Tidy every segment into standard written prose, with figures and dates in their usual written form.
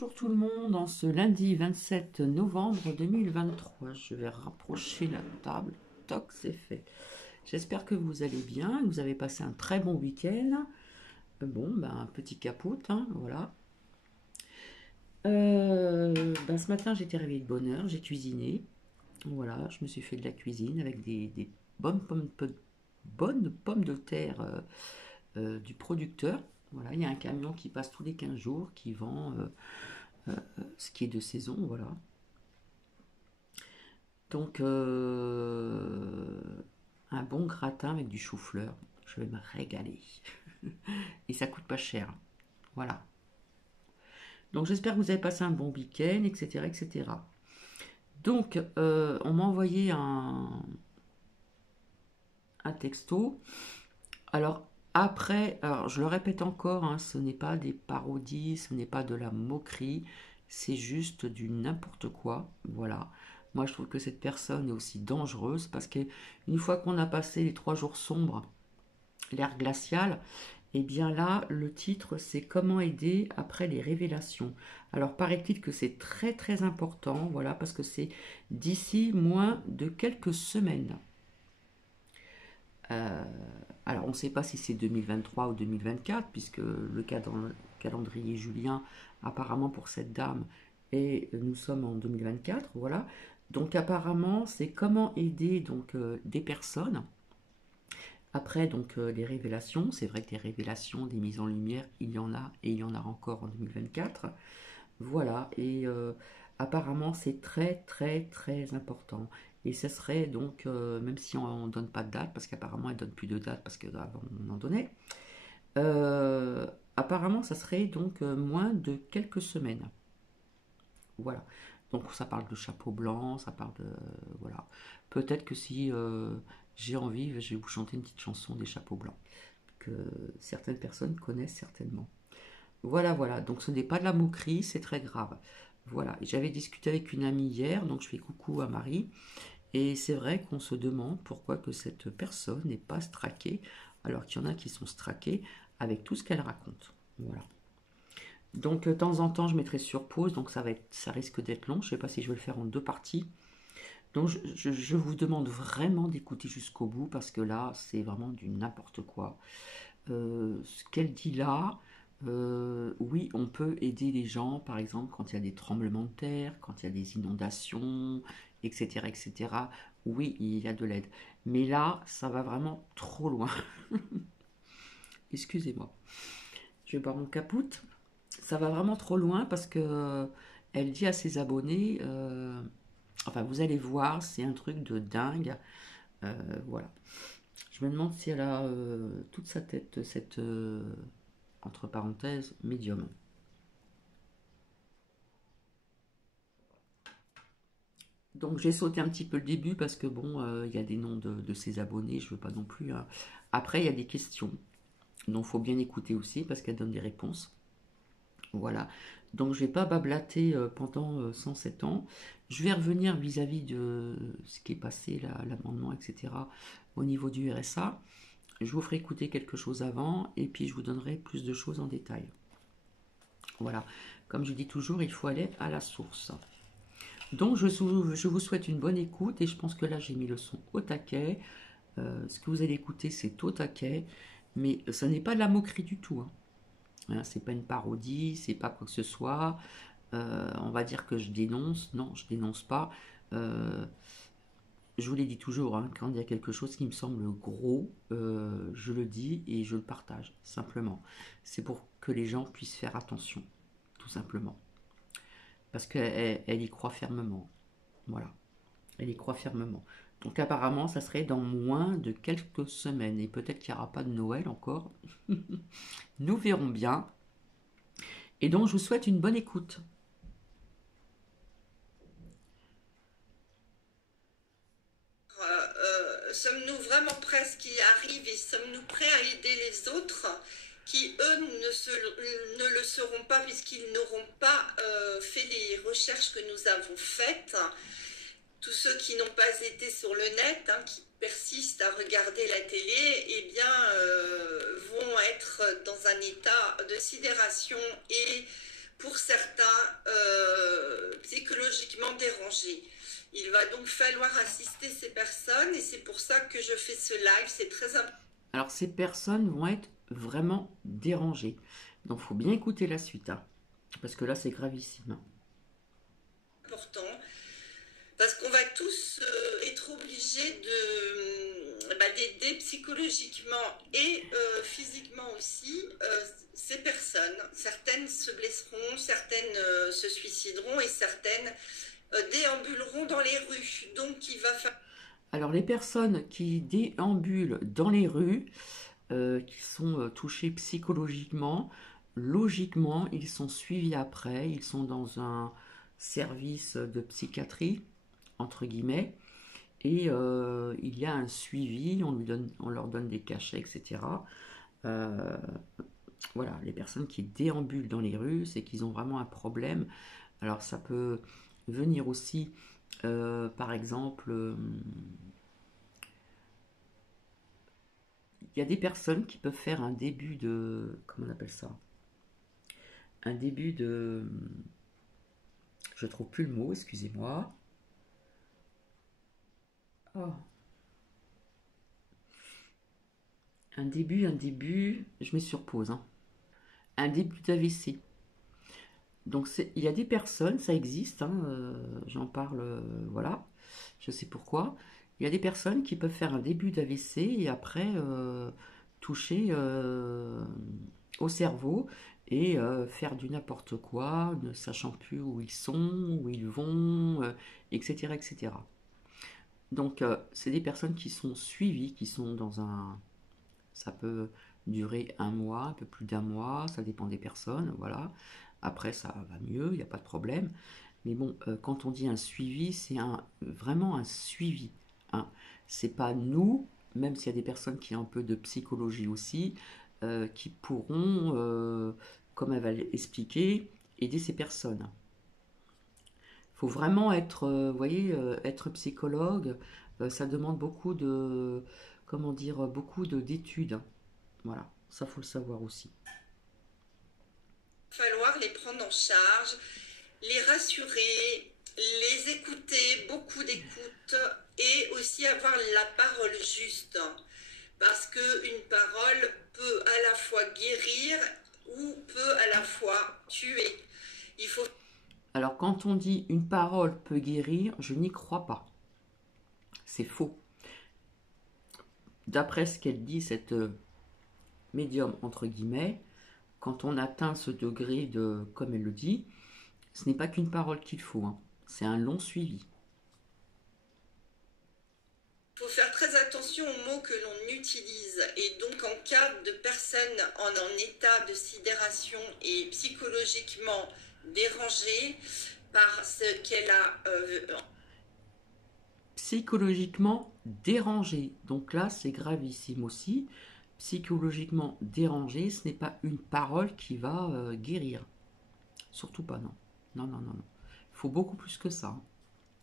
Bonjour tout le monde, en ce lundi 27 novembre 2023, je vais rapprocher la table, toc, c'est fait. J'espère que vous allez bien, que vous avez passé un très bon week-end. Bon, ben, un petit capote, hein, voilà. Ce matin, j'étais réveillée de bonne heure, j'ai cuisiné. Voilà, je me suis fait de la cuisine avec des bonnes pommes de terre du producteur. Voilà, il y a un camion qui passe tous les 15 jours qui vend ce qui est de saison, voilà. Donc, un bon gratin avec du chou-fleur. Je vais me régaler. Et ça coûte pas cher. Voilà. Donc, j'espère que vous avez passé un bon week-end, etc., etc. Donc, on m'a envoyé un texto. Alors, après, alors je le répète encore, hein, ce n'est pas des parodies, ce n'est pas de la moquerie, c'est juste du n'importe quoi. Voilà. Moi, je trouve que cette personne est aussi dangereuse parce qu'une fois qu'on a passé les 3 jours sombres, l'ère glaciale, et bien là, le titre, c'est Comment aider après les révélations. Alors, paraît-il que c'est très très important, voilà, parce que c'est d'ici moins de quelques semaines. Euh, alors, on ne sait pas si c'est 2023 ou 2024, puisque le calendrier julien, apparemment pour cette dame, et nous sommes en 2024, voilà. Donc, apparemment, c'est comment aider donc des personnes. Après, donc, les révélations, c'est vrai que des révélations, des mises en lumière, il y en a, et il y en a encore en 2024. Voilà, et apparemment c'est très très très important. Et ce serait donc, même si on ne donne pas de date, parce qu'apparemment elle donne plus de date, parce qu'avant on en donnait, euh, apparemment ça serait donc moins de quelques semaines. Voilà. Donc ça parle de chapeau blanc, ça parle de... Voilà. Peut-être que si j'ai envie, je vais vous chanter une petite chanson des chapeaux blancs, que certaines personnes connaissent certainement. Voilà, voilà. Donc ce n'est pas de la moquerie, c'est très grave. Voilà. J'avais discuté avec une amie hier, donc je fais coucou à Marie. Et c'est vrai qu'on se demande pourquoi que cette personne n'est pas straquée, alors qu'il y en a qui sont straqués avec tout ce qu'elle raconte. Voilà. Donc de temps en temps, je mettrai sur pause, donc ça risque d'être long. Je ne sais pas si je vais le faire en 2 parties. Donc je vous demande vraiment d'écouter jusqu'au bout parce que là, c'est vraiment du n'importe quoi. Ce qu'elle dit là, oui, on peut aider les gens, par exemple, quand il y a des tremblements de terre, quand il y a des inondations, etc., etc. Oui, il y a de l'aide. Mais là, ça va vraiment trop loin. Excusez-moi. Je vais boire mon capoute. Ça va vraiment trop loin parce que elle dit à ses abonnés, enfin, vous allez voir, c'est un truc de dingue. Voilà. Je me demande si elle a toute sa tête, cette entre parenthèses, médium. Donc j'ai sauté un petit peu le début parce que bon, il y a des noms de ses abonnés, je veux pas non plus, hein. Après, il y a des questions, donc il faut bien écouter aussi parce qu'elle donne des réponses. Voilà. Donc je vais pas bablater pendant 107 ans. Je vais revenir vis-à-vis de ce qui est passé, l'amendement, etc. au niveau du RSA. Je vous ferai écouter quelque chose avant et puis je vous donnerai plus de choses en détail. Voilà. Comme je dis toujours, il faut aller à la source. Donc je vous souhaite une bonne écoute et je pense que là j'ai mis le son au taquet. Ce que vous allez écouter c'est au taquet, mais ça n'est pas de la moquerie du tout, hein. Hein, c'est pas une parodie, c'est pas quoi que ce soit. On va dire que je dénonce. Non, je dénonce pas. Euh, je vous l'ai dit toujours, hein, quand il y a quelque chose qui me semble gros, je le dis et je le partage, simplement. C'est pour que les gens puissent faire attention, tout simplement. Parce qu'elle y croit fermement. Voilà. Elle y croit fermement. Donc apparemment, ça serait dans moins de quelques semaines. Et peut-être qu'il n'y aura pas de Noël encore. Nous verrons bien. Et donc, je vous souhaite une bonne écoute. Sommes-nous vraiment prêts à ce qui arrive et sommes-nous prêts à aider les autres qui, eux, ne le seront pas puisqu'ils n'auront pas fait les recherches que nous avons faites. Tous ceux qui n'ont pas été sur le net, hein, qui persistent à regarder la télé, eh bien, vont être dans un état de sidération et pour certains déranger. Il va donc falloir assister ces personnes et c'est pour ça que je fais ce live, c'est très Alors ces personnes vont être vraiment dérangées. Donc il faut bien écouter la suite, hein, parce que là c'est gravissime, hein. important. Parce qu'on va tous être obligés d'aider psychologiquement et physiquement aussi ces personnes. Certaines se blesseront, certaines se suicideront et certaines déambuleront dans les rues. Donc il va falloir... Alors les personnes qui déambulent dans les rues, qui sont touchées psychologiquement, logiquement, ils sont suivis après, ils sont dans un service de psychiatrie, entre guillemets, et il y a un suivi, on leur donne des cachets, etc. Voilà, les personnes qui déambulent dans les rues, c'est qu'ils ont vraiment un problème. Alors ça peut venir aussi, par exemple, il y a des personnes qui peuvent faire un début de... Comment on appelle ça? Un début de... Je trouve plus le mot, excusez-moi. Oh. Un début, je mets sur pause, hein. Un début d'AVC. Donc il y a des personnes, ça existe, hein, j'en parle, voilà, je sais pourquoi. Il y a des personnes qui peuvent faire un début d'AVC et après toucher au cerveau et faire du n'importe quoi, ne sachant plus où ils sont, où ils vont, etc., etc. Donc c'est des personnes qui sont suivies, qui sont dans un... Ça peut durer un mois, un peu plus d'un mois, ça dépend des personnes, voilà. Après, ça va mieux, il n'y a pas de problème. Mais bon, quand on dit un suivi, c'est vraiment un suivi, hein. C'est pas nous, même s'il y a des personnes qui ont un peu de psychologie aussi, qui pourront, comme elle va l'expliquer, aider ces personnes. Il faut vraiment être, vous voyez, être psychologue, ça demande beaucoup de, comment dire, beaucoup d'études, hein. Voilà, ça faut le savoir aussi. Falloir les prendre en charge, les rassurer, les écouter, beaucoup d'écoute et aussi avoir la parole juste. Parce qu'une parole peut à la fois guérir ou peut à la fois tuer. Il faut... Alors quand on dit une parole peut guérir, je n'y crois pas. C'est faux. D'après ce qu'elle dit, cette médium entre guillemets, quand on atteint ce degré de, comme elle le dit, ce n'est pas qu'une parole qu'il faut, hein. C'est un long suivi. Il faut faire très attention aux mots que l'on utilise et donc en cas de personne en état de sidération et psychologiquement dérangée par ce qu'elle a Psychologiquement dérangé. Donc là, c'est gravissime aussi. Psychologiquement dérangé, ce n'est pas une parole qui va guérir. Surtout pas, non. Non, non, non, non. Il faut beaucoup plus que ça, hein.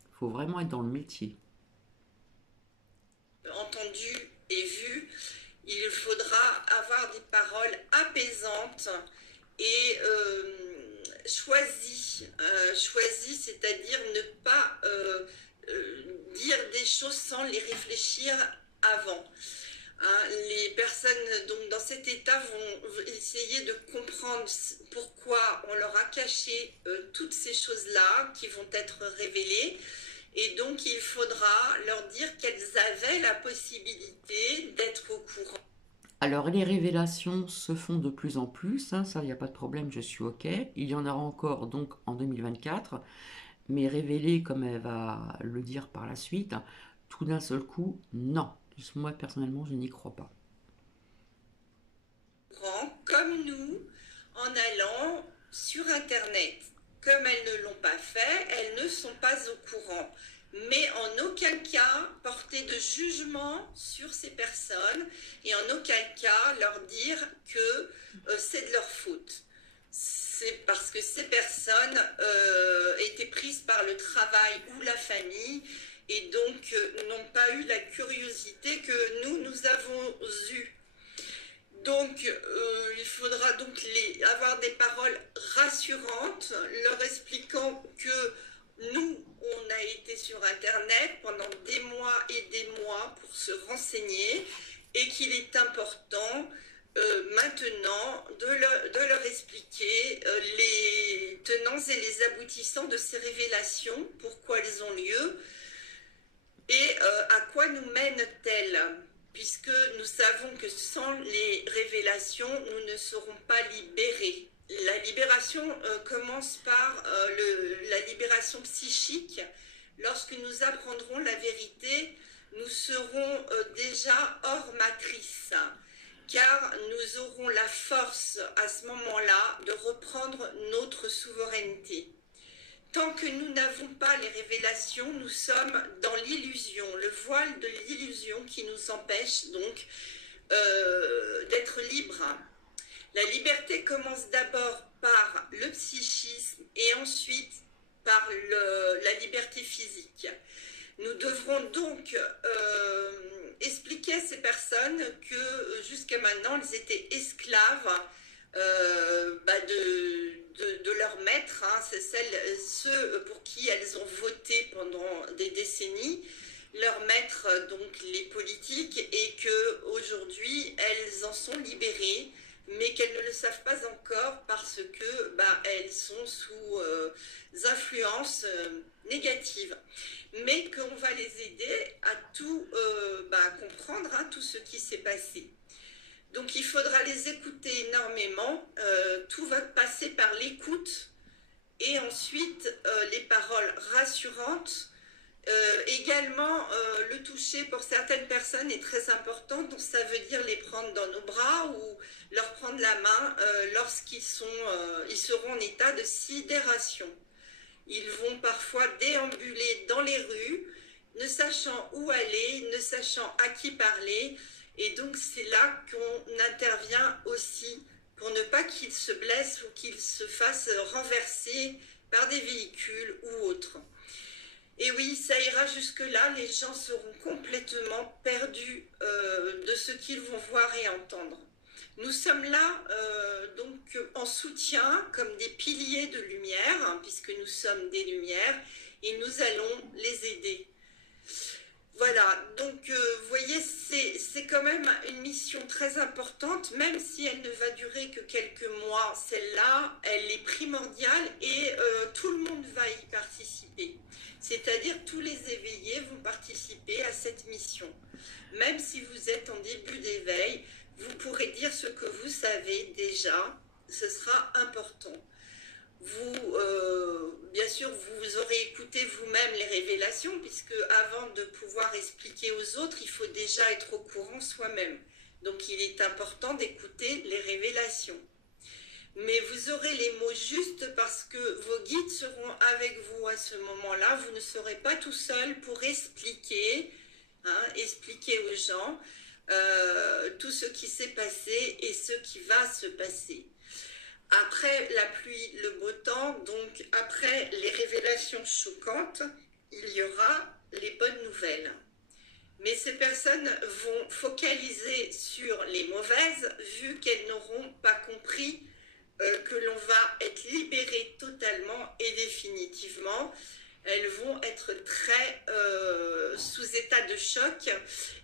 Il faut vraiment être dans le métier. entendu et vu, il faudra avoir des paroles apaisantes et choisies, c'est-à-dire ne pas dire des choses sans les réfléchir avant. Hein, les personnes donc, dans cet état vont essayer de comprendre pourquoi on leur a caché toutes ces choses-là qui vont être révélées. Et donc, il faudra leur dire qu'elles avaient la possibilité d'être au courant. Alors, les révélations se font de plus en plus, hein, ça, il n'y a pas de problème, je suis OK. Il y en aura encore donc en 2024, mais révéler, comme elle va le dire par la suite, hein, tout d'un seul coup, non. Moi, personnellement, je n'y crois pas. Comme nous, en allant sur Internet. Comme elles ne l'ont pas fait, elles ne sont pas au courant. Mais en aucun cas porter de jugement sur ces personnes et en aucun cas leur dire que c'est de leur faute. C'est parce que ces personnes étaient prises par le travail ou la famille et donc n'ont pas eu la curiosité que nous avons eue. Donc, il faudra donc avoir des paroles rassurantes, leur expliquant que Nous, on a été sur Internet pendant des mois et des mois pour se renseigner et qu'il est important maintenant de leur expliquer les tenants et les aboutissants de ces révélations, pourquoi elles ont lieu et à quoi nous mènent-elles, puisque nous savons que sans les révélations, nous ne serons pas libérés. La libération commence par la libération psychique. Lorsque nous apprendrons la vérité, nous serons déjà hors matrice, car nous aurons la force à ce moment-là de reprendre notre souveraineté. Tant que nous n'avons pas les révélations, nous sommes dans l'illusion, le voile de l'illusion qui nous empêche donc d'être libres. La liberté commence d'abord par le psychisme et ensuite par la liberté physique. Nous devrons donc expliquer à ces personnes que jusqu'à maintenant, elles étaient esclaves de leur maître, hein, c'est ceux pour qui elles ont voté pendant des décennies, leur maître, donc les politiques, et qu'aujourd'hui, elles en sont libérées, mais qu'elles ne le savent pas encore parce que elles sont sous influence négative. Mais qu'on va les aider à tout comprendre, hein, tout ce qui s'est passé. Donc il faudra les écouter énormément, tout va passer par l'écoute et ensuite les paroles rassurantes. Également, le toucher pour certaines personnes est très important, donc ça veut dire les prendre dans nos bras ou leur prendre la main lorsqu'ils ils seront en état de sidération. Ils vont parfois déambuler dans les rues, ne sachant où aller, ne sachant à qui parler, et donc c'est là qu'on intervient aussi pour ne pas qu'ils se blessent ou qu'ils se fassent renverser par des véhicules ou autres. Et oui, ça ira jusque-là, les gens seront complètement perdus de ce qu'ils vont voir et entendre. Nous sommes là donc en soutien comme des piliers de lumière, hein, puisque nous sommes des lumières, et nous allons les aider. Voilà, donc vous voyez, c'est quand même une mission très importante, même si elle ne va durer que quelques mois. Celle-là, elle est primordiale et tout le monde va y participer. C'est-à-dire tous les éveillés vont participer à cette mission. Même si vous êtes en début d'éveil, vous pourrez dire ce que vous savez déjà, ce sera important. Bien sûr, vous aurez écouté vous-même les révélations, puisque avant de pouvoir expliquer aux autres, il faut déjà être au courant soi-même. Donc il est important d'écouter les révélations. Mais vous aurez les mots justes parce que vos guides seront avec vous à ce moment-là. Vous ne serez pas tout seul pour expliquer, expliquer aux gens tout ce qui s'est passé et ce qui va se passer. Après la pluie, le beau temps, donc après les révélations choquantes, il y aura les bonnes nouvelles. Mais ces personnes vont focaliser sur les mauvaises, vu qu'elles n'auront pas compris que l'on va être libéré totalement et définitivement. Elles vont être très sous état de choc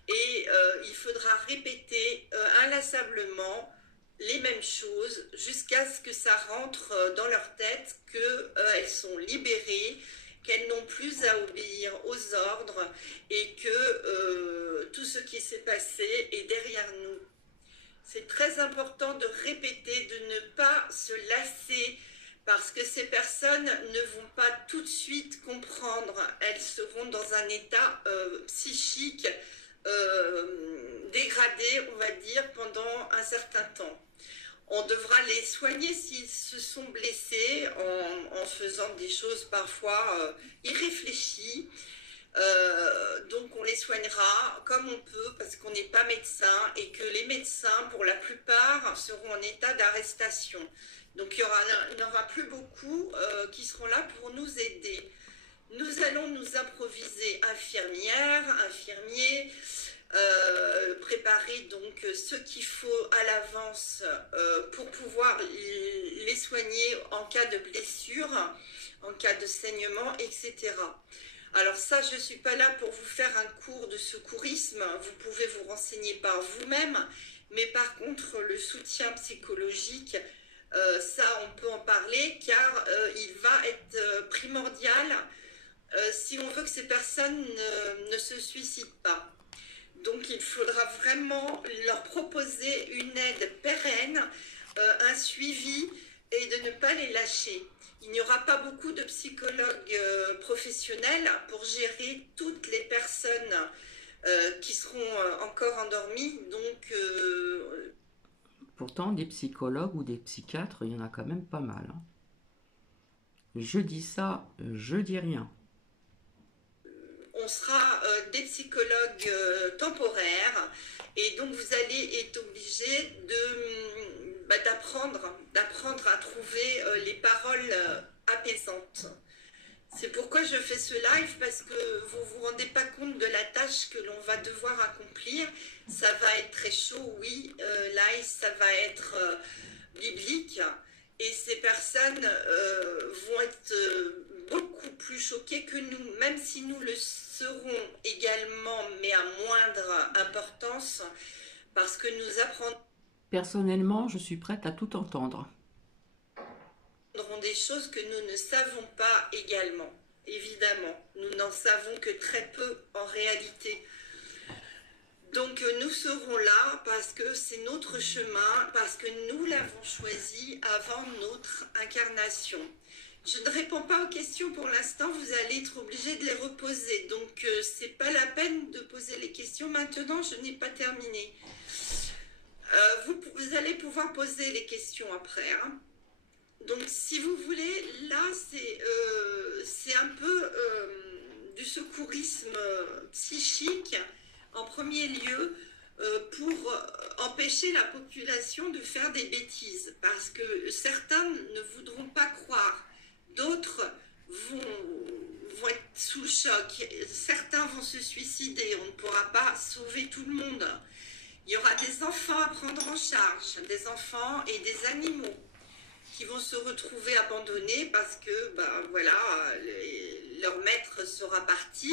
et il faudra répéter inlassablement les mêmes choses jusqu'à ce que ça rentre dans leur tête qu'elles sont libérées, qu'elles n'ont plus à obéir aux ordres et que tout ce qui s'est passé est derrière nous. C'est très important de répéter, de ne pas se lasser parce que ces personnes ne vont pas tout de suite comprendre. Elles seront dans un état psychique dégradé, on va dire, pendant un certain temps. On devra les soigner s'ils se sont blessés en faisant des choses parfois irréfléchies. Donc on les soignera comme on peut parce qu'on n'est pas médecin et que les médecins pour la plupart seront en état d'arrestation. Donc il n'y en aura plus beaucoup qui seront là pour nous aider. Nous allons nous improviser infirmières, infirmiers, préparer donc ce qu'il faut à l'avance pour pouvoir les soigner en cas de blessure, en cas de saignement, etc. Alors ça, je ne suis pas là pour vous faire un cours de secourisme, vous pouvez vous renseigner par vous-même, mais par contre, le soutien psychologique, ça, on peut en parler, car il va être primordial si on veut que ces personnes ne se suicident pas. Donc il faudra vraiment leur proposer une aide pérenne, un suivi et de ne pas les lâcher. Il n'y aura pas beaucoup de psychologues professionnels pour gérer toutes les personnes qui seront encore endormies. Donc, Pourtant, des psychologues ou des psychiatres, il y en a quand même pas mal. Hein. Je dis ça, je dis rien. on sera des psychologues temporaires et donc vous allez être obligé d'apprendre à trouver les paroles apaisantes. C'est pourquoi je fais ce live, parce que vous ne vous rendez pas compte de la tâche que l'on va devoir accomplir. Ça va être très chaud, oui. Live, ça va être biblique. Et ces personnes vont être beaucoup plus choquées que nous, même si nous le serons également, mais à moindre importance, parce que nous apprendrons Personnellement, je suis prête à tout entendre. des choses que nous ne savons pas également. Évidemment, nous n'en savons que très peu en réalité. Donc nous serons là parce que c'est notre chemin, parce que nous l'avons choisi avant notre incarnation. Je ne réponds pas aux questions pour l'instant, vous allez être obligés de les reposer. Donc c'est pas la peine de poser les questions maintenant, je n'ai pas terminé. Vous allez pouvoir poser les questions après. Hein. Donc si vous voulez, là c'est un peu du secourisme psychique en premier lieu pour empêcher la population de faire des bêtises, parce que certains ne voudront pas croire, d'autres vont être sous le choc, certains vont se suicider, on ne pourra pas sauver tout le monde. Il y aura des enfants à prendre en charge, des enfants et des animaux qui vont se retrouver abandonnés parce que ben, voilà, leur maître sera parti.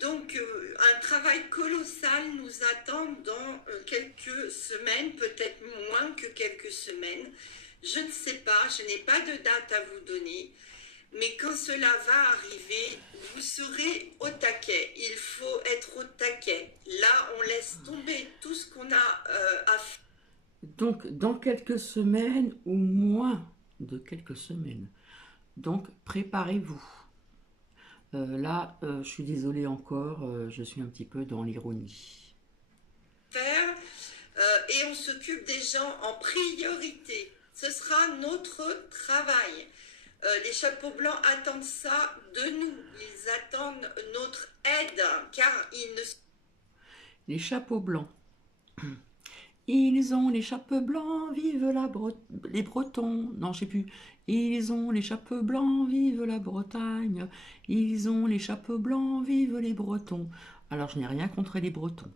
Donc un travail colossal nous attend dans quelques semaines, peut-être moins que quelques semaines. Je ne sais pas, je n'ai pas de date à vous donner. Mais quand cela va arriver, vous serez au taquet. Il faut être au taquet. Là, on laisse tomber tout ce qu'on a à faire. Donc, dans quelques semaines ou moins de quelques semaines. Donc, préparez-vous. Là, je suis désolée encore, je suis un petit peu dans l'ironie. Et on s'occupe des gens en priorité. Ce sera notre travail. Les chapeaux blancs attendent ça de nous. Ils attendent notre aide, car ils ne... Les chapeaux blancs. Ils ont les chapeaux blancs, vive les Bretons. Non, je sais plus. Ils ont les chapeaux blancs, vive la Bretagne. Ils ont les chapeaux blancs, vive les Bretons. Alors, je n'ai rien contre les Bretons.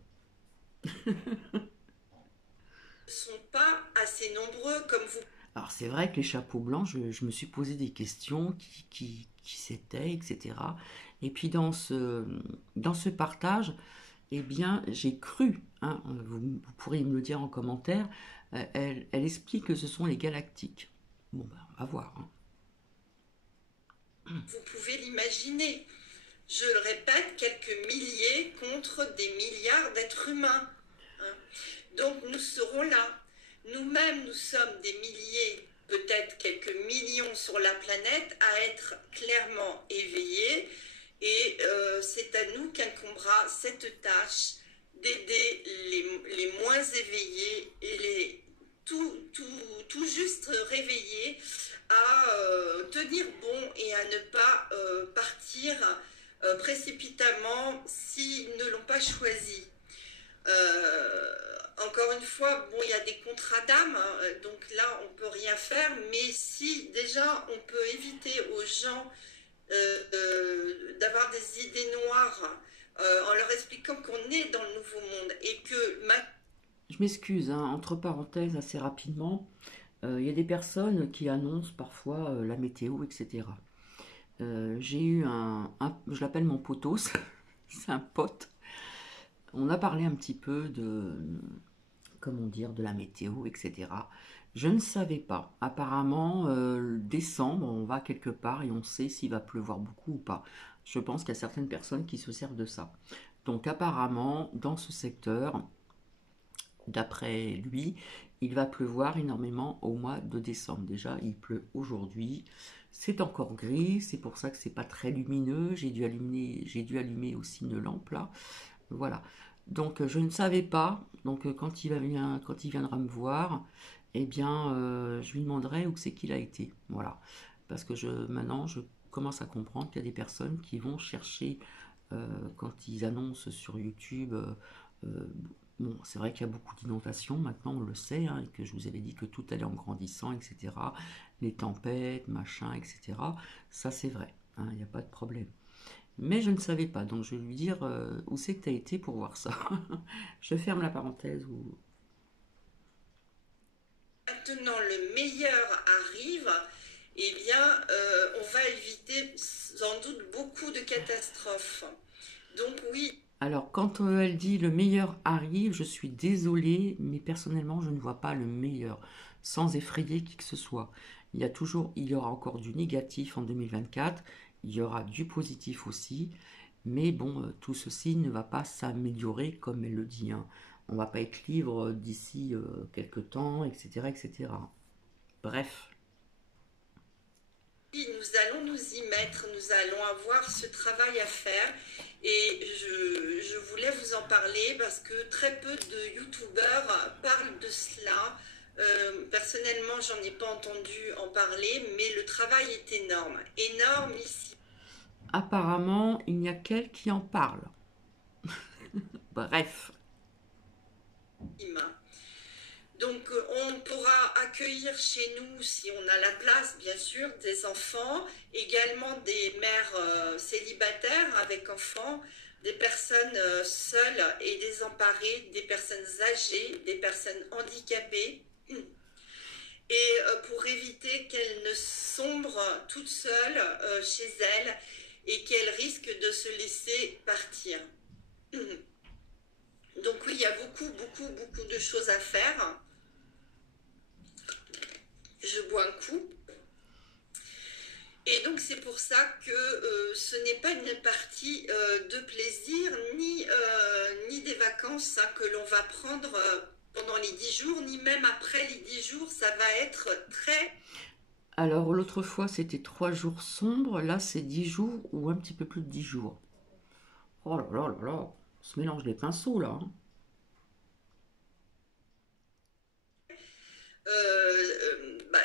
ne sont pas assez nombreux comme vous. Alors, c'est vrai que les chapeaux blancs, je me suis posé des questions, qui c'était, etc. Et puis, dans ce partage, eh bien, j'ai cru, hein, vous pourrez me le dire en commentaire, elle explique que ce sont les galactiques. Bon, ben, on va voir. Hein. Vous pouvez l'imaginer. Je le répète, quelques milliers contre des milliards d'êtres humains. Hein. Donc nous serons là. Nous-mêmes, nous sommes des milliers, peut-être quelques millions sur la planète, à être clairement éveillés. Et c'est à nous qu'incombera cette tâche d'aider les moins éveillés et les tout juste réveillés à tenir bon et à ne pas partir précipitamment s'ils ne l'ont pas choisi. Encore une fois, bon, il y a des contrats d'âme, hein, donc là on peut rien faire, mais si déjà on peut éviter aux gens d'avoir des idées noires en leur expliquant qu'on est dans le nouveau monde et que Je m'excuse, hein, entre parenthèses, assez rapidement, il y a des personnes qui annoncent parfois la météo, etc. J'ai eu je l'appelle mon potos, c'est un pote. On a parlé un petit peu de, comment dire, de la météo, etc. Je ne savais pas. Apparemment, décembre, on va quelque part et on sait s'il va pleuvoir beaucoup ou pas. Je pense qu'il y a certaines personnes qui se servent de ça. Donc apparemment, dans ce secteur, d'après lui, il va pleuvoir énormément au mois de décembre. Déjà, il pleut aujourd'hui. C'est encore gris, c'est pour ça que c'est pas très lumineux. J'ai dû allumer aussi une lampe là. Voilà. Donc je ne savais pas. Donc quand il viendra me voir, eh bien je lui demanderai où c'est qu'il a été. Voilà. Parce que maintenant je commence à comprendre qu'il y a des personnes qui vont chercher quand ils annoncent sur YouTube. Euh, bon, c'est vrai qu'il y a beaucoup d'inondations, maintenant on le sait, hein, et que je vous avais dit que tout allait en grandissant, etc. Les tempêtes, machin, etc. Ça c'est vrai, hein, il n'y a pas de problème. Mais je ne savais pas, donc je vais lui dire où c'est que tu as été pour voir ça. Je ferme la parenthèse. maintenant le meilleur arrive, eh bien, on va éviter sans doute beaucoup de catastrophes. Donc oui, Alors, quand elle dit le meilleur arrive, je suis désolée, mais personnellement, je ne vois pas le meilleur, sans effrayer qui que ce soit. Il y aura encore du négatif en 2024, il y aura du positif aussi, mais bon, tout ceci ne va pas s'améliorer comme elle le dit, hein. On va pas être libre d'ici quelques temps, etc., etc. Bref. nous allons nous y mettre, nous allons avoir ce travail à faire et je voulais vous en parler parce que très peu de youtubeurs parlent de cela. Personnellement, j'en ai pas entendu en parler, mais le travail est énorme, énorme ici. Apparemment, il n'y a qu'elle qui en parle. Bref. Donc on pourra accueillir chez nous, si on a la place bien sûr, des enfants, également des mères célibataires avec enfants, des personnes seules et désemparées, des personnes âgées, des personnes handicapées. Et pour éviter qu'elles ne sombrent toutes seules chez elles et qu'elles risquent de se laisser partir. Donc oui, il y a beaucoup, beaucoup, beaucoup de choses à faire. Je bois un coup. Et donc c'est pour ça que ce n'est pas une partie de plaisir ni des vacances hein, que l'on va prendre pendant les 10 jours, ni même après les 10 jours. Ça va être très... Alors, l'autre fois, c'était 3 jours sombres. Là, c'est 10 jours ou un petit peu plus de 10 jours. Oh là là là là. On se mélange les pinceaux, là, hein.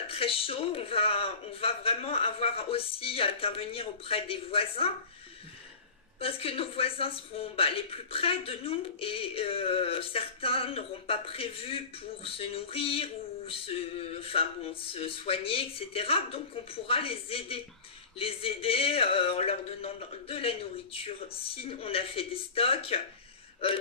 Très chaud. On va vraiment avoir aussi à intervenir auprès des voisins parce que nos voisins seront les plus près de nous et certains n'auront pas prévu pour se nourrir ou se soigner, etc. Donc on pourra les aider en leur donnant de la nourriture si on a fait des stocks,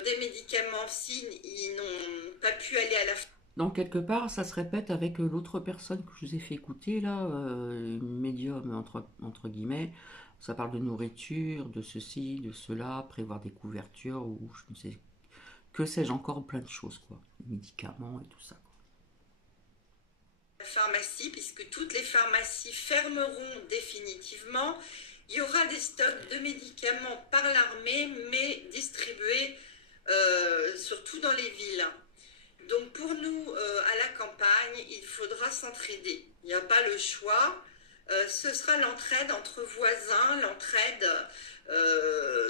des médicaments si ils n'ont pas pu aller à la Donc, quelque part, ça se répète avec l'autre personne que je vous ai fait écouter, là, une médium, entre guillemets. Ça parle de nourriture, de ceci, de cela, prévoir des couvertures, ou je ne sais, que sais-je encore, plein de choses, quoi. Des médicaments et tout ça, quoi. pharmacie, puisque toutes les pharmacies fermeront définitivement. Il y aura des stocks de médicaments par l'armée, mais distribués surtout dans les villes. Donc pour nous, à la campagne, il faudra s'entraider. Il n'y a pas le choix. Ce sera l'entraide entre voisins, l'entraide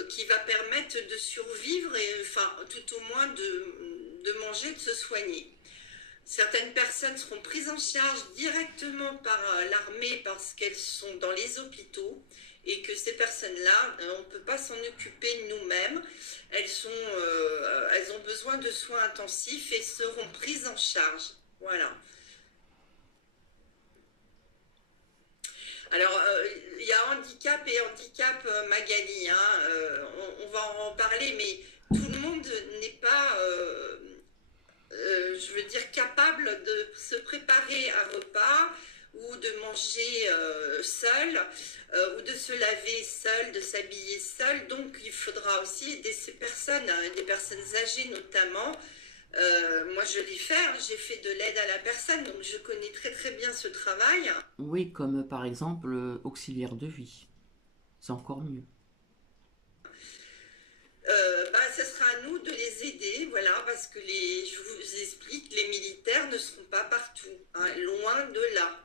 qui va permettre de survivre et enfin tout au moins de manger, de se soigner. Certaines personnes seront prises en charge directement par l'armée parce qu'elles sont dans les hôpitaux et que ces personnes-là, on ne peut pas s'en occuper nous-mêmes. Elles ont besoin de soins intensifs et seront prises en charge. Voilà. Alors, il y a handicap et handicap, Magali, hein, on va en parler, mais tout le monde n'est pas, je veux dire, capable de se préparer un repas ou de manger seul, ou de se laver seul, de s'habiller seul. Donc, il faudra aussi aider ces personnes, hein, des personnes âgées notamment. Moi, je l'ai fait, hein, j'ai fait de l'aide à la personne, donc je connais très très bien ce travail. Oui, comme par exemple auxiliaire de vie. C'est encore mieux. Bah, ce sera à nous de les aider, voilà, parce que je vous explique, les militaires ne seront pas partout, hein, loin de là.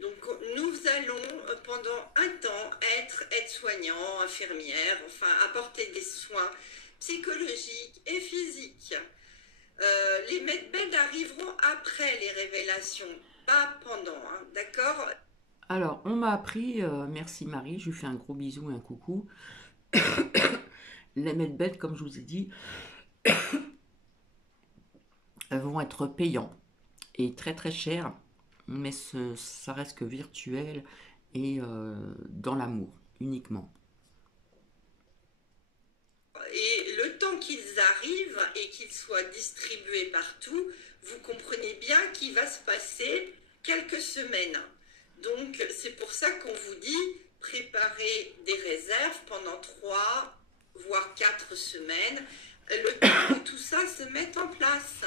Donc nous allons pendant un temps être aides-soignants, infirmières, enfin apporter des soins psychologiques et physiques. Les medbeds arriveront après les révélations, pas pendant, hein, d'accord? Alors, on m'a appris, merci Marie, je lui fais un gros bisou et un coucou. Les medbeds, comme je vous ai dit, vont être payants et très très chers, mais ça reste que virtuel et dans l'amour uniquement. Et le temps qu'ils arrivent et qu'ils soient distribués partout, vous comprenez bien qu'il va se passer quelques semaines. Donc c'est pour ça qu'on vous dit préparez des réserves pendant 3 voire 4 semaines, le temps que tout ça se mette en place.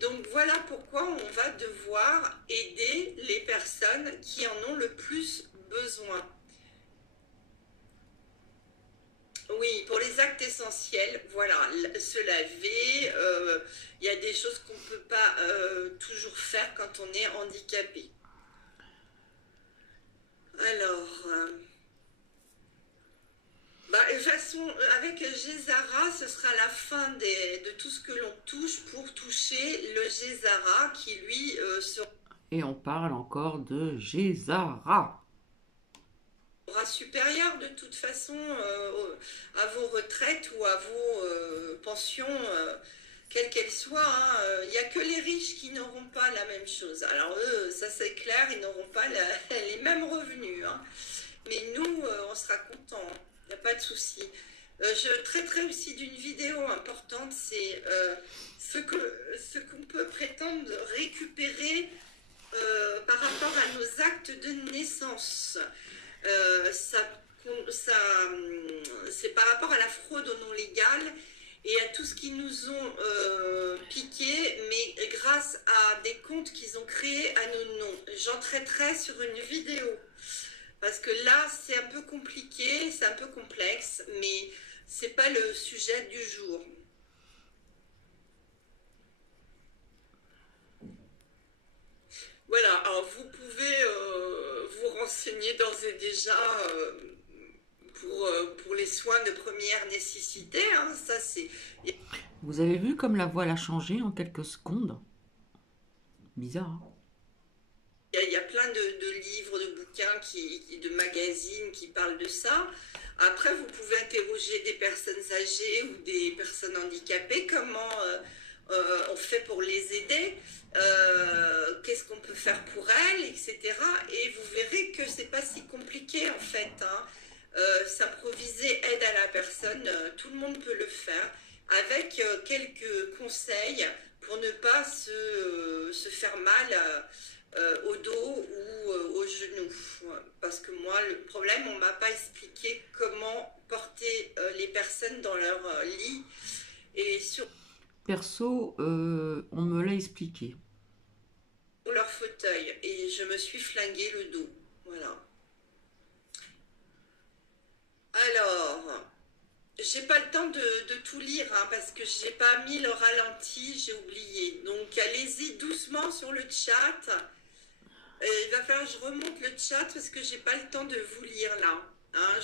Donc voilà pourquoi on va devoir aider les personnes qui en ont le plus besoin. Oui, pour les actes essentiels, voilà, se laver, il y a des choses qu'on ne peut pas toujours faire quand on est handicapé. Alors, bah, de toute façon, avec Gézara, ce sera la fin de tout ce que l'on touche pour toucher le Gézara qui, lui, sera Et on parle encore de Gézara. supérieur de toute façon à vos retraites ou à vos pensions, quelles qu'elles soient, hein. Il n'y a que les riches qui n'auront pas la même chose. Alors eux, ça c'est clair, ils n'auront pas les mêmes revenus, hein. Mais nous, on sera contents, hein. Il n'y a pas de souci. Je traiterai aussi d'une vidéo importante, c'est ce qu'on peut prétendre récupérer par rapport à nos actes de naissance. Ça, c'est par rapport à la fraude au nom légal et à tout ce qu'ils nous ont piqué, mais grâce à des comptes qu'ils ont créés à nos noms. J'en traiterai sur une vidéo, parce que là, c'est un peu compliqué, c'est un peu complexe, mais c'est pas le sujet du jour. Voilà, alors vous pouvez vous renseigner d'ores et déjà pour les soins de première nécessité, hein, ça c'est... Vous avez vu comme la voix a changé en quelques secondes? Bizarre, hein? Il y a plein de livres, de bouquins, de magazines qui parlent de ça. Après, vous pouvez interroger des personnes âgées ou des personnes handicapées, comment on fait pour les aider, qu'est-ce qu'on peut faire pour elles, etc. Et vous verrez que c'est pas si compliqué en fait, hein. S'improviser aide à la personne, tout le monde peut le faire, avec quelques conseils pour ne pas se faire mal au dos ou aux genoux. Parce que moi, le problème, on m'a pas expliqué comment porter les personnes dans leur lit et sur Perso, on me l'a expliqué. leur fauteuil. Et je me suis flingué le dos. Voilà. Alors, j'ai pas le temps de tout lire, hein, parce que j'ai pas mis le ralenti, j'ai oublié. Donc allez-y doucement sur le chat. Il va falloir que je remonte le chat parce que j'ai pas le temps de vous lire là, hein.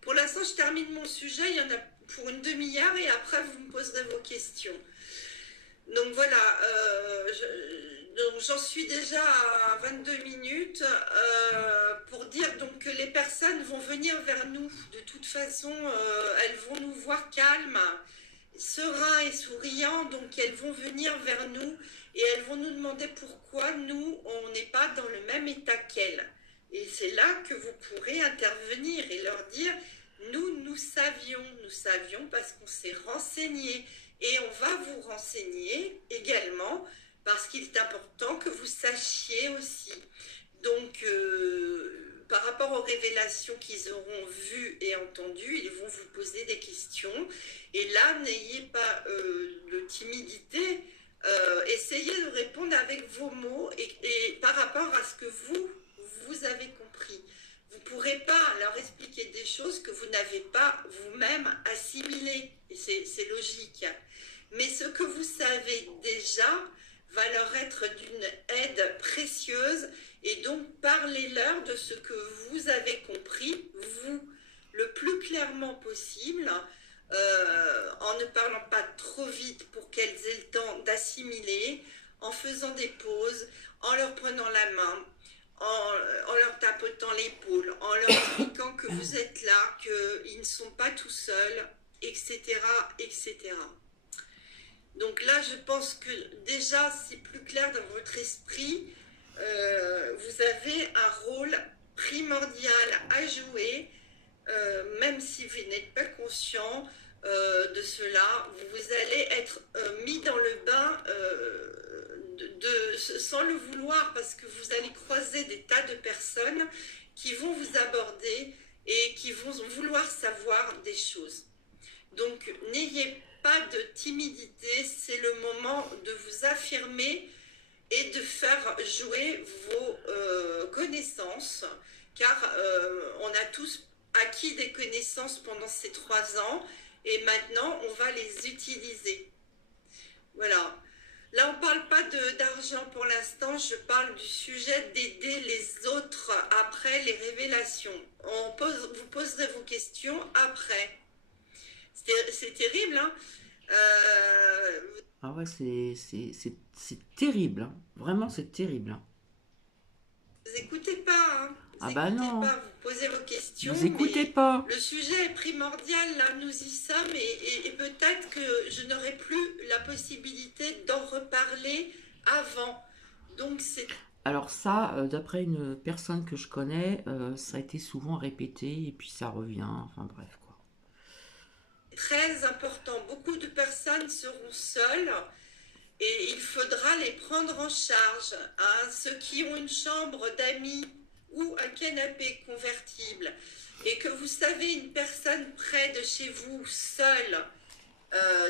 Pour l'instant, je termine mon sujet. Il y en a pour une demi-heure et après vous me poserez vos questions. Donc voilà, donc j'en suis déjà à 22 minutes pour dire donc que les personnes vont venir vers nous. De toute façon, elles vont nous voir calmes. sereins et souriants, donc elles vont venir vers nous et elles vont nous demander pourquoi nous, on n'est pas dans le même état qu'elles. Et c'est là que vous pourrez intervenir et leur dire, nous savions parce qu'on s'est renseigné. Et on va vous renseigner également parce qu'il est important que vous sachiez aussi. Donc, par rapport aux révélations qu'ils auront vues et entendues, ils vont vous poser des questions. Et là, n'ayez pas de timidité. Essayez de répondre avec vos mots et par rapport à ce que vous avez compris. Vous ne pourrez pas leur expliquer des choses que vous n'avez pas vous-même assimilées. Et c'est logique. Mais ce que vous savez déjà va leur être d'une aide précieuse et donc parlez-leur de ce que vous avez compris, vous, le plus clairement possible, en ne parlant pas trop vite pour qu'elles aient le temps d'assimiler, en faisant des pauses, en leur prenant la main, en leur tapotant l'épaule, en leur expliquant que vous êtes là, qu'ils ne sont pas tout seuls, etc., etc. Donc là, je pense que déjà, c'est plus clair dans votre esprit. Vous avez un rôle primordial à jouer, même si vous n'êtes pas conscient de cela. Vous allez être mis dans le bain sans le vouloir, parce que vous allez croiser des tas de personnes qui vont vous aborder et qui vont vouloir savoir des choses. Donc, n'ayez pas de timidité, c'est le moment de vous affirmer et de faire jouer vos connaissances, car on a tous acquis des connaissances pendant ces 3 ans et maintenant on va les utiliser. Voilà. Là, on ne parle pas d'argent pour l'instant, je parle du sujet d'aider les autres après les révélations. Vous poserez vos questions après. C'est terrible, hein. Ah ouais, c'est terrible, hein. Vraiment, c'est terrible, hein. Vous écoutez pas, hein. Ah bah non, Vous posez vos questions, vous écoutez mais pas. le sujet est primordial, là, nous y sommes, et peut-être que je n'aurai plus la possibilité d'en reparler avant. Donc c'est Alors ça, d'après une personne que je connais, ça a été souvent répété et puis ça revient, enfin bref quoi. très important. Beaucoup de personnes seront seules et il faudra les prendre en charge, hein. Ceux qui ont une chambre d'amis ou un canapé convertible et que vous savez une personne près de chez vous seule,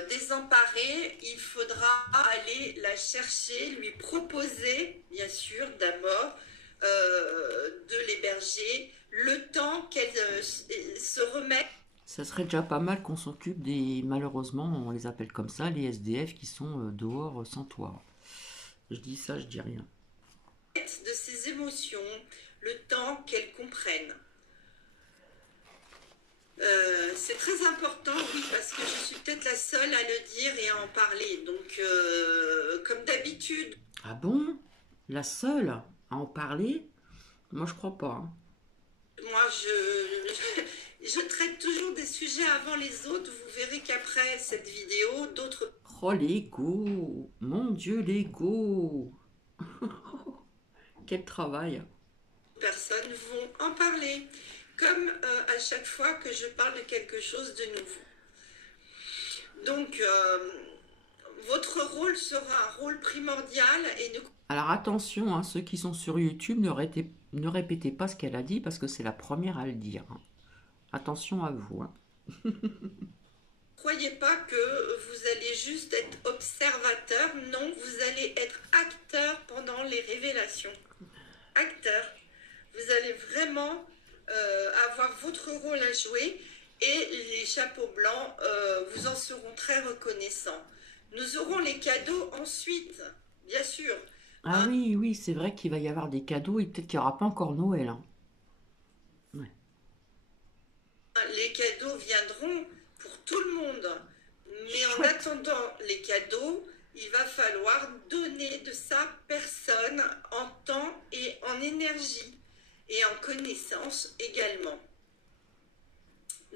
désemparée, il faudra aller la chercher, lui proposer, bien sûr, d'abord de l'héberger, le temps qu'elle se remette. Ça serait déjà pas mal qu'on s'occupe des, malheureusement, on les appelle comme ça, les SDF qui sont dehors sans toit. Je dis ça, je dis rien. De ses émotions, le temps qu'elle comprenne. C'est très important, oui, parce que je suis peut-être la seule à le dire et à en parler. Donc, comme d'habitude. Ah bon? La seule à en parler? Moi, je crois pas, hein. Moi, je traite toujours des sujets avant les autres. Vous verrez qu'après cette vidéo, d'autres Oh, l'ego! Mon Dieu, l'ego! Quel travail! personnes vont en parler. Comme à chaque fois que je parle de quelque chose de nouveau. Donc, votre rôle sera un rôle primordial et ne Alors attention, hein, ceux qui sont sur YouTube, ne répétez pas ce qu'elle a dit parce que c'est la première à le dire, hein. Attention à vous, hein. croyez pas que vous allez juste être observateur. Non, vous allez être acteur pendant les révélations. Acteur. Vous allez vraiment avoir votre rôle à jouer et les chapeaux blancs vous en seront très reconnaissants. Nous aurons les cadeaux ensuite, bien sûr. Ah Hein, oui, oui, c'est vrai qu'il va y avoir des cadeaux et peut-être qu'il n'y aura pas encore Noël, hein. Ouais. les cadeaux viendront pour tout le monde. Mais en Chouette. attendant les cadeaux, il va falloir donner de sa personne en temps et en énergie et en connaissance également.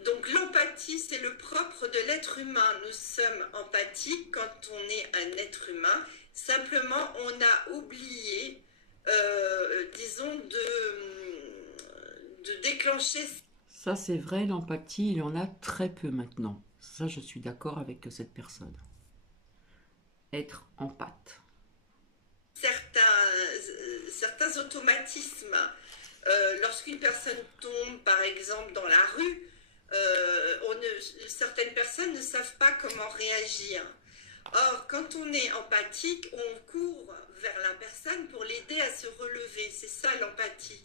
Donc l'empathie, c'est le propre de l'être humain. Nous sommes empathiques quand on est un être humain. Simplement, on a oublié, disons, de déclencher. Ça, c'est vrai, l'empathie, il y en a très peu maintenant. Ça, je suis d'accord avec cette personne. Être empathe. Certains automatismes. Lorsqu'une personne tombe, par exemple, dans la rue, certaines personnes ne savent pas comment réagir. Or, quand on est empathique, on court vers la personne pour l'aider à se relever. C'est ça l'empathie.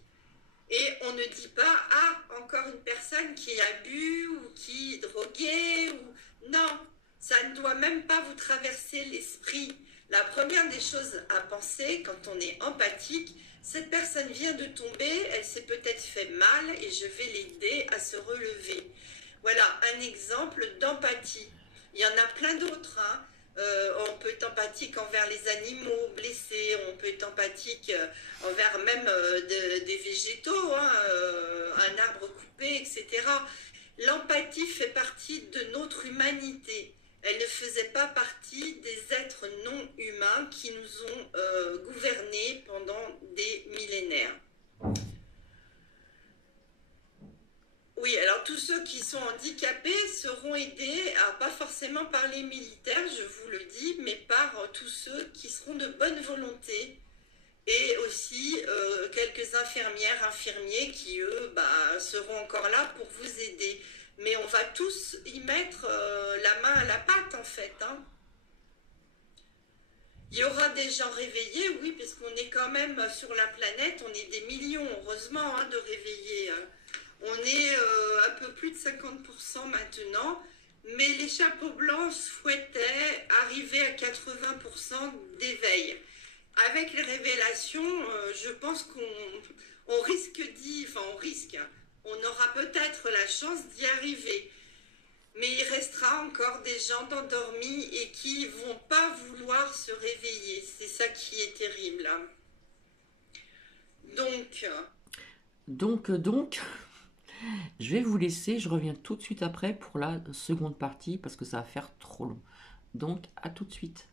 Et on ne dit pas, ah, encore une personne qui a bu ou qui est droguée. Non, ça ne doit même pas vous traverser l'esprit. La première des choses à penser quand on est empathique, cette personne vient de tomber, elle s'est peut-être fait mal et je vais l'aider à se relever. Voilà un exemple d'empathie. Il y en a plein d'autres, hein. On peut être empathique envers les animaux blessés, on peut être empathique envers même des végétaux, hein, un arbre coupé, etc. L'empathie fait partie de notre humanité. Elle ne faisait pas partie des êtres non humains qui nous ont gouvernés pendant des millénaires. Oui, alors tous ceux qui sont handicapés seront aidés, pas forcément par les militaires, je vous le dis, mais par tous ceux qui seront de bonne volonté et aussi quelques infirmières, infirmiers qui, eux, seront encore là pour vous aider. Mais on va tous y mettre la main à la pâte, en fait, hein. Il y aura des gens réveillés, oui, puisqu'on est quand même sur la planète, on est des millions, heureusement, hein, de réveillés. On est un peu plus de 50% maintenant, mais les chapeaux blancs souhaitaient arriver à 80% d'éveil. Avec les révélations, je pense qu'on risque on aura peut-être la chance d'y arriver. Mais il restera encore des gens endormis et qui vont pas vouloir se réveiller. C'est ça qui est terrible, hein. Donc, je vais vous laisser. Je reviens tout de suite après pour la seconde partie parce que ça va faire trop long. Donc, à tout de suite.